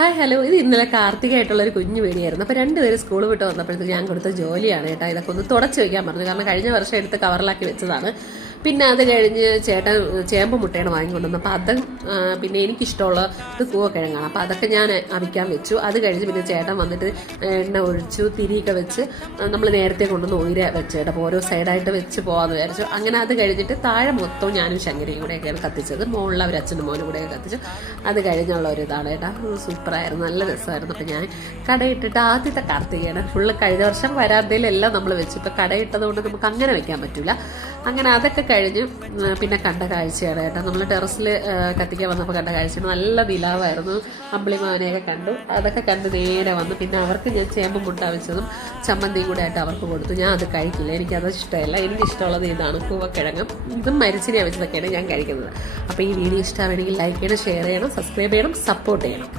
Hi hello, ഇത് ഇന്നലെ കാർത്തികയായിട്ടുള്ളൊരു കുഞ്ഞു വീഡിയായിരുന്നു. അപ്പോൾ രണ്ടുപേരും സ്കൂൾ വിട്ട് വന്നപ്പോഴത്തേക്ക് ഞാൻ കൊടുത്ത ജോലിയാണ് കേട്ടോ. ഇതൊക്കെ ഒന്ന് തുടച്ച് വയ്ക്കാൻ പറഞ്ഞു. കാരണം കഴിഞ്ഞ വർഷം എടുത്ത് കവറിലാക്കി വെച്ചതാണ്. പിന്നെ അത് കഴിഞ്ഞ് ചേട്ടൻ ചേമ്പ് മുട്ടയാണ് വാങ്ങിക്കൊണ്ടുവന്നത്. അപ്പോൾ അത് പിന്നെ എനിക്കിഷ്ടമുള്ള ഇത് കൂവക്കിഴങ്ങാണ്. അപ്പോൾ അതൊക്കെ ഞാൻ അവിക്കാൻ വെച്ചു. അത് കഴിഞ്ഞ് പിന്നെ ചേട്ടൻ വന്നിട്ട് എണ്ണ ഒഴിച്ചു, തിരിയൊക്കെ വെച്ച് നമ്മൾ നേരത്തെ കൊണ്ടുവന്ന് ഉയര വെച്ചു കേട്ടോ. അപ്പോൾ ഓരോ സൈഡായിട്ട് വെച്ച് പോകാമെന്ന് വിചാരിച്ചു. അങ്ങനെ അത് കഴിഞ്ഞിട്ട് താഴെ മൊത്തം ഞാനും ശങ്കരിയും കൂടെയൊക്കെയാണ് കത്തിച്ചത്. മുകളിൽ അവർ അച്ഛനും മോനും കൂടെയൊക്കെ കത്തിച്ചു. അത് കഴിഞ്ഞുള്ള ഒരു ഇതാണ് കേട്ടോ. സൂപ്പറായിരുന്നു, നല്ല രസമായിരുന്നു. അപ്പോൾ ഞാൻ കടയിട്ടിട്ട് ആദ്യത്തെ കാർത്തികയാണ്. ഫുള്ള് കഴിഞ്ഞ വർഷം വരാന്തയിലെല്ലാം നമ്മൾ വെച്ചു. ഇപ്പോൾ കടയിട്ടത് കൊണ്ട് നമുക്ക് അങ്ങനെ വെക്കാൻ പറ്റില്ല. അങ്ങനെ അതൊക്കെ കഴിഞ്ഞ് പിന്നെ കണ്ട കാഴ്ചയാണ് കേട്ടോ. നമ്മൾ ടെറസിൽ കത്തിക്കാൻ വന്നപ്പോൾ കണ്ട കാഴ്ചയാണ്. നല്ല നിലാവായിരുന്നു. അമ്പിളിമാവനെയൊക്കെ കണ്ടു. അതൊക്കെ കണ്ട് നേരെ വന്നു. പിന്നെ അവർക്ക് ഞാൻ ചേമ്പ് മുട്ട വെച്ചതും ചമ്മന്തിയും കൂടെ ആയിട്ട് അവർക്ക് കൊടുത്തു. ഞാൻ അത് കഴിക്കില്ല, എനിക്കത് ഇഷ്ടമല്ല. എനിക്കിഷ്ടമുള്ളത് ഇതാണ്, കൂവക്കിഴങ്ങും ഇതും മരിച്ചിനെ വെച്ചതൊക്കെയാണ് ഞാൻ കഴിക്കുന്നത്. അപ്പോൾ ഈ വീഡിയോ ഇഷ്ടമാണെങ്കിൽ ലൈക്ക് ചെയ്യണം, ഷെയർ ചെയ്യണം, സബ്സ്ക്രൈബ് ചെയ്യണം, സപ്പോർട്ട് ചെയ്യണം.